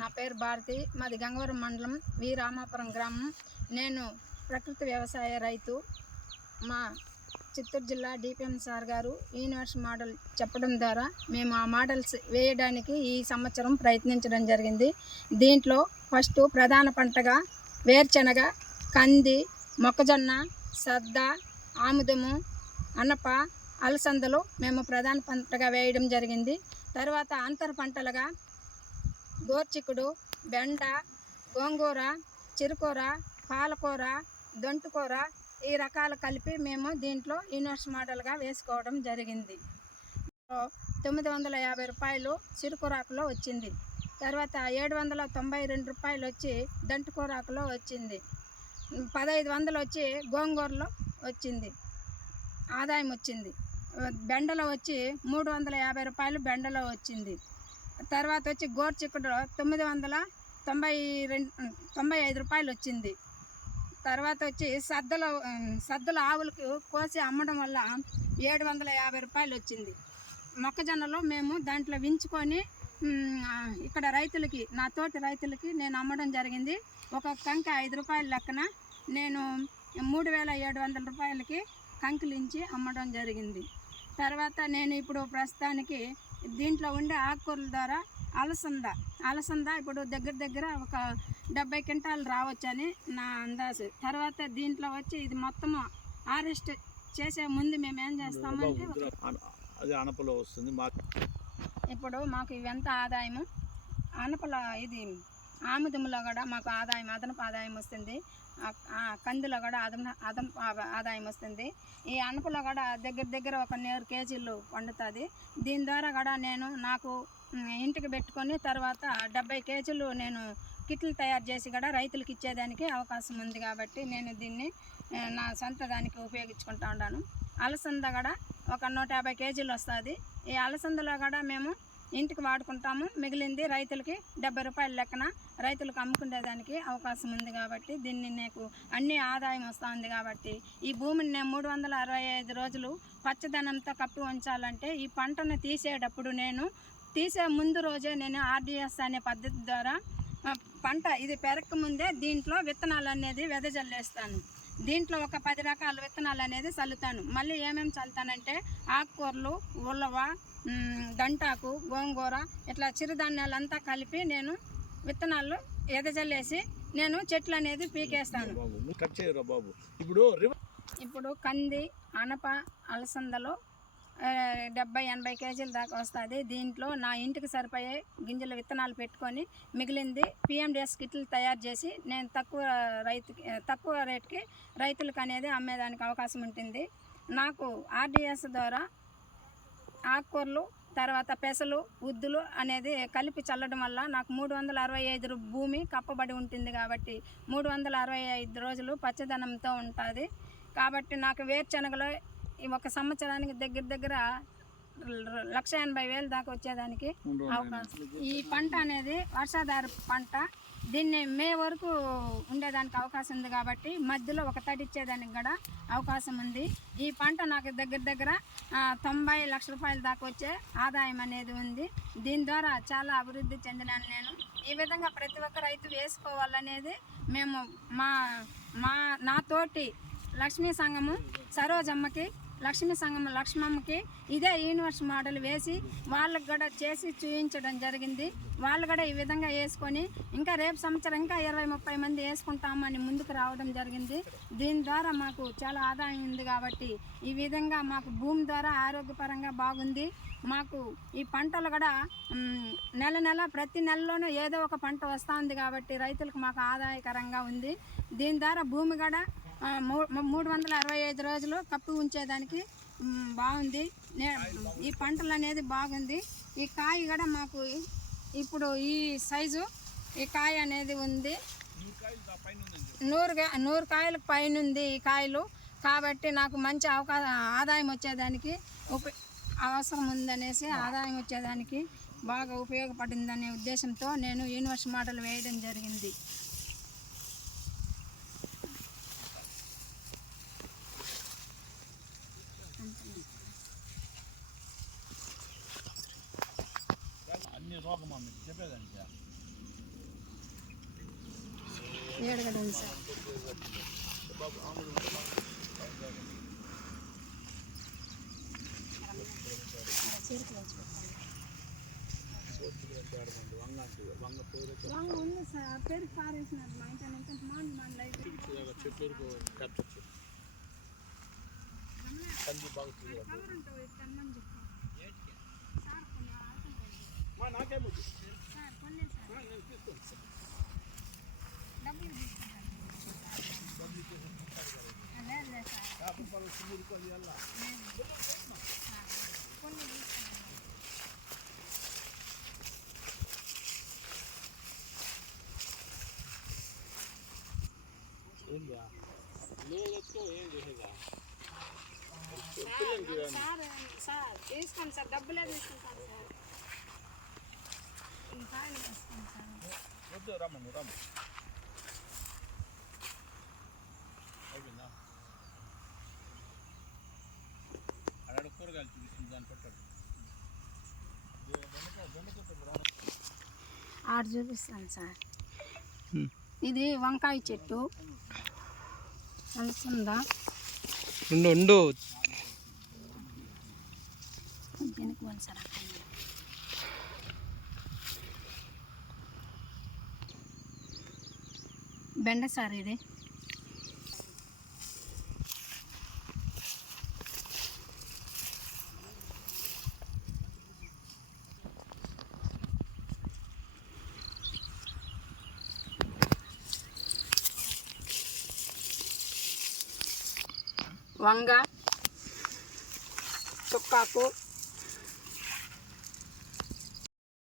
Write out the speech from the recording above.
నా పేరు భారతి. మాది గంగవరం మండలం వి. రామాపురం గ్రామం. నేను ప్రకృతి వ్యవసాయ రైతు. మా చిత్తూరు జిల్లా డిపిఎం సార్ గారు యూనివర్స్ మోడల్ చెప్పడం ద్వారా మేము ఆ మోడల్స్ వేయడానికి ఈ సంవత్సరం ప్రయత్నించడం జరిగింది. దీంట్లో ఫస్ట్ ప్రధాన పంటగా వేరుశనగ కంది మొక్కజొన్న సద్ద ఆముదము అనప అలసందలు మేము ప్రధాన పంటగా వేయడం జరిగింది. తర్వాత అంతర పంటలుగా గోర్చికుడు బెండ గోంగూర చిరుకూర పాలకూర దొంటుకూర ఈ రకాలు కలిపి మేము దీంట్లో యూనివర్స్ మోడల్గా వేసుకోవడం జరిగింది. తొమ్మిది వందల యాభై రూపాయలు చిరుకూరాకులో వచ్చింది. తర్వాత ఏడు వందల తొంభై రెండు రూపాయలు వచ్చి దంటుకూరాకులో వచ్చింది. పదహైదు వందలు వచ్చి గోంగూరలో వచ్చింది. ఆదాయం వచ్చింది. బెండలో వచ్చి మూడు వందల యాభై రూపాయలు బెండలో వచ్చింది. తర్వాత వచ్చి గోర్చిక్కుడు తొమ్మిది వందల తొంభై రెండు తొంభై ఐదు రూపాయలు వచ్చింది. తర్వాత వచ్చి సద్దల సద్దల ఆవులకు కోసి అమ్మడం వల్ల ఏడు వందల యాభై రూపాయలు వచ్చింది. మొక్కజొన్నలో మేము దాంట్లో వించుకొని ఇక్కడ రైతులకి నా తోటి రైతులకి నేను అమ్మడం జరిగింది. ఒక కంక ఐదు రూపాయల లెక్కన నేను మూడు వేల ఏడు వందల రూపాయలకి కంకిలించి అమ్మడం జరిగింది. తర్వాత నేను ఇప్పుడు ప్రస్తుతానికి దీంట్లో ఉండే ఆకుకూరల ద్వారా అలసంద. అలసంద ఇప్పుడు దగ్గర దగ్గర ఒక డెబ్బై క్వింటాలు రావచ్చని నా అందాజు. తర్వాత దీంట్లో వచ్చి ఇది మొత్తము హారెస్ట్ చేసే ముందు మేము ఏం చేస్తామంటే అది అనపలో వస్తుంది. ఇప్పుడు మాకు ఇవెంత ఆదాయము. అనపల ఇది ఆముదములో కూడా మాకు ఆదాయం అదనపు ఆదాయం వస్తుంది. ఆ- కందిలో కూడా అదన అదనపు ఆదాయం వస్తుంది. ఈ అనపలో కూడా దగ్గర దగ్గర ఒక నేరు కేజీలు వండుతుంది దీని ద్వారా కూడా నేను నాకు ఇంటికి పెట్టుకొని తర్వాత డెబ్బై కేజీలు నేను కిట్లు తయారు చేసి కూడా రైతులకు ఇచ్చేదానికి అవకాశం ఉంది కాబట్టి నేను దీన్ని నా సొంత దానికి ఉపయోగించుకుంటా ఉన్నాను అలసంద కూడా ఒక నూట యాభై కేజీలు వస్తుంది. ఈ అలసందలో కూడా మేము ఇంటికి వాడుకుంటాము. మిగిలింది రైతులకి డెబ్బై రూపాయల లెక్కన రైతులకు అమ్ముకునేదానికి అవకాశం ఉంది కాబట్టి దీన్ని నాకు అన్ని ఆదాయం వస్తూ ఉంది కాబట్టి ఈ భూమిని నేను మూడు వందల అరవై ఐదు రోజులు పచ్చదనంతో కప్పి ఉంచాలంటే ఈ పంటను తీసేటప్పుడు నేను తీసే ముందు రోజే నేను ఆర్డిఎస్ అనే పద్ధతి ద్వారా పంట ఇది పెరక్క ముందే దీంట్లో విత్తనాలు అనేది వెదజల్లేస్తాను. దీంట్లో ఒక పది రకాల విత్తనాలు అనేది చల్లుతాను. మళ్ళీ ఏమేమి చల్లుతానంటే ఆకుకూరలు ఉలవ గంటాకు గోంగూర ఇట్లా చిరుధాన్యాలంతా కలిపి నేను విత్తనాలు ఎదజల్లేసి నేను చెట్లు అనేది పీకేస్తాను ఇప్పుడు ఇప్పుడు కంది అనప అలసందలో డెబ్బై ఎనభై కేజీల దాకా వస్తుంది. దీంట్లో నా ఇంటికి సరిపోయే గింజల విత్తనాలు పెట్టుకొని మిగిలింది పిఎండిఎస్ కిట్లు తయారు చేసి నేను తక్కువ రైతుకి తక్కువ రేటుకి రైతులకు అనేది అమ్మేదానికి అవకాశం ఉంటుంది. నాకు ఆర్డిఎస్ ద్వారా ఆకుకూరలు తర్వాత పెసలు ఉద్దులు అనేది కలిపి చల్లడం వల్ల నాకు మూడు వందల అరవై ఐదు భూమి కప్పబడి ఉంటుంది కాబట్టి మూడు వందల అరవై ఐదు రోజులు పచ్చదనంతో ఉంటుంది. కాబట్టి నాకు వేరుశనగలో ఈ ఒక సంవత్సరానికి దగ్గర దగ్గర లక్ష ఎనభై వేలు దాకా వచ్చేదానికి అవకాశం. ఈ పంట అనేది వర్షాధార పంట. దీన్ని మే వరకు ఉండేదానికి అవకాశం ఉంది కాబట్టి మధ్యలో ఒక తడిచ్చేదానికి కూడా అవకాశం ఉంది. ఈ పంట నాకు దగ్గర దగ్గర తొంభై లక్ష రూపాయల దాకా వచ్చే ఆదాయం అనేది ఉంది. దీని ద్వారా చాలా అభివృద్ధి చెందినాను నేను. ఈ విధంగా ప్రతి ఒక్క రైతు వేసుకోవాలనేది మేము మా మా నాతోటి లక్ష్మీ సంఘము సరోజమ్మకి లక్ష్మీ సంఘం లక్ష్మమ్మకి ఇదే యూనివర్స్ మోడల్ వేసి వాళ్ళకి కూడా చేసి చూపించడం జరిగింది. వాళ్ళు కూడా ఈ విధంగా వేసుకొని ఇంకా రేపు సంవత్సరం ఇంకా ఇరవై ముప్పై మంది వేసుకుంటామని ముందుకు రావడం జరిగింది. దీని ద్వారా మాకు చాలా ఆదాయం ఉంది కాబట్టి ఈ విధంగా మాకు భూమి ద్వారా ఆరోగ్యపరంగా బాగుంది. మాకు ఈ పంటలు కూడా నెల నెల ప్రతి నెలలోనూ ఏదో ఒక పంట వస్తూ ఉంది కాబట్టి రైతులకు మాకు ఆదాయకరంగా ఉంది. దీని ద్వారా భూమి కూడా మూడు వందల అరవై ఐదు రోజులు కప్పు ఉంచేదానికి బాగుంది. నే- ఈ పంటలు అనేది బాగుంది. ఈ కాయ కూడా మాకు ఇప్పుడు ఈ సైజు ఈ కాయ అనేది ఉంది. నూరు నూరు కాయలకు పైన ఉంది ఈ కాయలు. కాబట్టి నాకు మంచి అవకాశం ఆదాయం వచ్చేదానికి ఉప అవసరం ఉందనేసి ఆదాయం వచ్చేదానికి బాగా ఉపయోగపడిందనే ఉద్దేశంతో నేను యూనివర్స్ మోడల్ వేయడం జరిగింది. అన్ని మీకు చెప్పేదానికి ఏడు సార్. వంగ ఉంది సార్ పేరు పారేసినారు మా ఇంటి నుంచి మాండి మాండి లైట్ కట్టచ్చు కంది బాగా ఏందా లేదెత్తుకో ఏం చేసేదా సార్ సార్ సార్ తీసుకోండి సార్ డబ్బులే తీసుకుంటాను సార్ వద్దు రమ్మ నువ్వు రమ్మ. అయిపోయిందా? అక్కడ కూరగాయలు చూపిస్తుంది దాన్ని పెట్టాడు. ఆడ చూపిస్తాను సార్. ఇది వంకాయ చెట్టు. తెలుస్తుందా ఉండు ఉండు. దీనికి పోను సార్. అక్కడ బెండ సార్ ఇది వంగ చుక్కాకు